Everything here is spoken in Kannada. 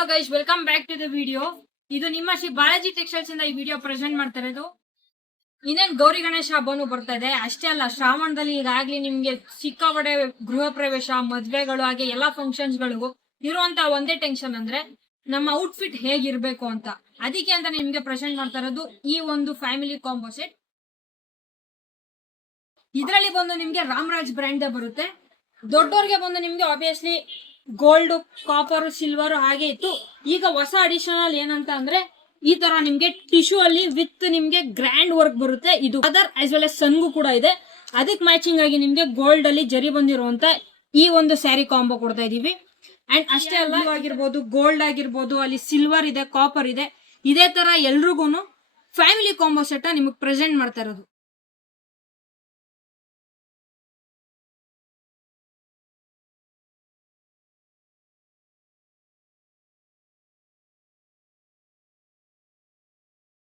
Hello guys, welcome back to the video. ಇದು ನಿಮ್ಮ ಶ್ರೀ ಬಾಲಾಜಿ ಟೆಕ್ಸ್ಟೈಲ್ಸ್ ಇಂದ ಈ ವಿಡಿಯೋ ಪ್ರೆಸೆಂಟ್ ಮಾಡ್ತಾ ಇರೋದು. ಇನ್ನೇನ್ ಗೌರಿ ಗಣೇಶ ಹಬ್ಬನು ಬರ್ತಾ ಇದೆ. ಅಷ್ಟೇ ಅಲ್ಲ, ಶ್ರಾವಣದಲ್ಲಿ ಈಗಾಗ್ಲಿ ನಿಮ್ಗೆ ಸಿಕ್ಕಾಪಟ್ಟೆ ಗೃಹ ಪ್ರವೇಶ, ಮದ್ವೆಗಳು, ಹಾಗೆ ಎಲ್ಲಾ ಫಂಕ್ಷನ್ಸ್ ಗಳಿಗೂ ಇರುವಂತ ಒಂದೇ ಟೆನ್ಷನ್ ಅಂದ್ರೆ ನಮ್ಮ ಔಟ್ಫಿಟ್ ಹೇಗಿರ್ಬೇಕು ಅಂತ. ಅದಕ್ಕೆ ಅಂತ ನಿಮ್ಗೆ ಪ್ರೆಸೆಂಟ್ ಮಾಡ್ತಾ ಇರೋದು ಈ ಒಂದು ಫ್ಯಾಮಿಲಿ ಕಾಂಬೋ ಸೆಟ್. ಇದರಲ್ಲಿ ಬಂದು ನಿಮ್ಗೆ ರಾಮರಾಜ್ ಬ್ರ್ಯಾಂಡ್ ಬರುತ್ತೆ. ದೊಡ್ಡವ್ರಿಗೆ ಬಂದು ನಿಮ್ಗೆ ಆಬ್ವಿಯಸ್ಲಿ ಗೋಲ್ಡ್, ಕಾಪರ್, ಸಿಲ್ವರ್ ಹಾಗೆ ಇತ್ತು. ಈಗ ಹೊಸ ಅಡಿಷನಲ್ ಏನಂತ ಅಂದ್ರೆ ಈ ತರ ನಿಮ್ಗೆ ಟಿಶ್ಯೂ ಅಲ್ಲಿ ವಿತ್ ನಿಮ್ಗೆ ಗ್ರ್ಯಾಂಡ್ ವರ್ಕ್ ಬರುತ್ತೆ. ಇದು ಅದರ್ ಆಸ್ ವೆಲ್ ಎಸ್ ಸನ್ಗೂ ಕೂಡ ಇದೆ. ಅದಕ್ಕೆ ಮ್ಯಾಚಿಂಗ್ ಆಗಿ ನಿಮ್ಗೆ ಗೋಲ್ಡ್ ಅಲ್ಲಿ ಜರಿ ಬಂದಿರುವಂತ ಈ ಒಂದು ಸ್ಯಾರಿ ಕಾಂಬೋ ಕೊಡ್ತಾ ಇದೀವಿ. ಅಂಡ್ ಅಷ್ಟೇ ಅಲ್ಲ, ಆಗಿರ್ಬೋದು, ಗೋಲ್ಡ್ ಆಗಿರ್ಬೋದು, ಅಲ್ಲಿ ಸಿಲ್ವರ್ ಇದೆ, ಕಾಪರ್ ಇದೆ. ಇದೇ ತರ ಎಲ್ರಿಗೂ ಫ್ಯಾಮಿಲಿ ಕಾಂಬೋ ಸೆಟ್ ನಿಮಗೆ ಪ್ರೆಸೆಂಟ್ ಮಾಡ್ತಾ ಇರೋದು.